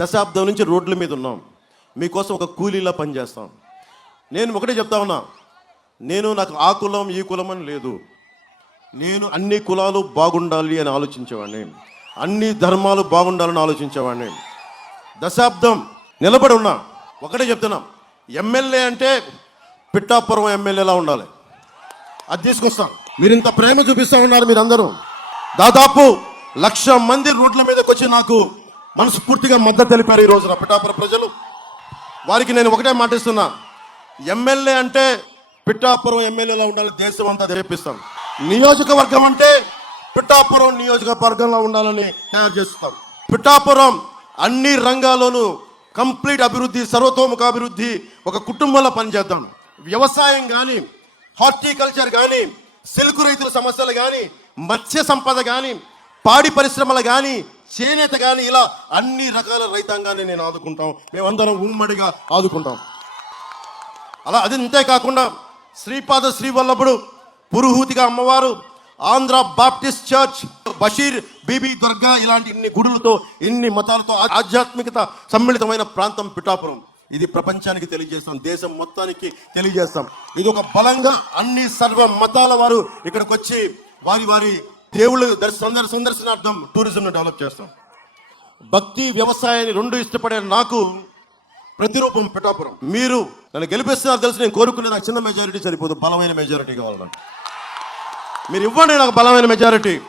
దశాబ్దం నుంచి రోడ్ల మీద ఉన్నాం. మీకోసం ఒక కూలీలా పనిచేస్తాం. నేను ఒకటే చెప్తా ఉన్నా. నేను నాకు ఆ కులం ఈ కులం అని లేదు. నేను అన్ని కులాలు బాగుండాలి అని ఆలోచించేవాడిని. అన్ని ధర్మాలు బాగుండాలని ఆలోచించేవాడిని. దశాబ్దం నిలబడి ఉన్నా. ఒకటే చెప్తున్నా. ఎమ్మెల్యే అంటే పిట్టాపురం ఎమ్మెల్యేలా ఉండాలి. అది తీసుకొస్తాం. మీరు ఇంత ప్రేమ చూపిస్తా ఉన్నారు మీరందరూ. దాదాపు లక్ష మంది రోడ్ల మీదకి వచ్చి నాకు మనస్ఫూర్తిగా మద్దతు తెలిపారు ఈ రోజున పిఠాపురం ప్రజలు. వారికి నేను ఒకటే మాటిస్తున్నా ఎమ్మెల్యే అంటే పిఠాపురం ఎమ్మెల్యేలా ఉండాలి దేశం అంతా తెప్పిస్తాం నియోజకవర్గం అంటే పిఠాపురం నియోజకవర్గంలో ఉండాలని తయారు చేస్తాం. పిఠాపురం అన్ని రంగాల్లోనూ కంప్లీట్ అభివృద్ధి సర్వతోముఖ అభివృద్ధి ఒక కుటుంబంలో పనిచేద్దాం. వ్యవసాయం కానీ హార్టికల్చర్ కానీ సిల్క్ రైతుల సమస్యలు కానీ మత్స్య సంపద కానీ పాడి పరిశ్రమలు కానీ చేనేత కానీ ఇలా అన్ని రకాల రైతాంగాన్ని నేను ఆదుకుంటాం. మేమందరం ఉమ్మడిగా ఆదుకుంటాం. అలా అది అంతేకాకుండా శ్రీపాద శ్రీవల్లభుడు పురుహూతిగా అమ్మవారు ఆంధ్ర బాప్టిస్ట్ చర్చ్ బషీర్ బీబీ దుర్గా ఇలాంటి ఇన్ని గుడులతో ఇన్ని మతాలతో ఆధ్యాత్మికత సమ్మిళితమైన ప్రాంతం పిఠాపురం. ఇది ప్రపంచానికి తెలియజేస్తాం. దేశం మొత్తానికి తెలియజేస్తాం. ఇది ఒక బలంగా అన్ని సర్వ మతాల వారు ఇక్కడికి వచ్చి వారి వారి దేవుళ్ళు దర్శ- సందర్ సందర్శనార్థం టూరిజంను డెవలప్ చేస్తాం. భక్తి వ్యవసాయాన్ని రెండు ఇష్టపడే నాకు ప్రతిరూపం పిఠాపురం. మీరు నన్ను గెలిపిస్తున్నారు తెలిసి నేను కోరుకునే నాకు చిన్న మెజారిటీ సరిపోదు బలమైన మెజారిటీ కావాలి మీరు ఇవ్వండి నాకు బలమైన మెజారిటీ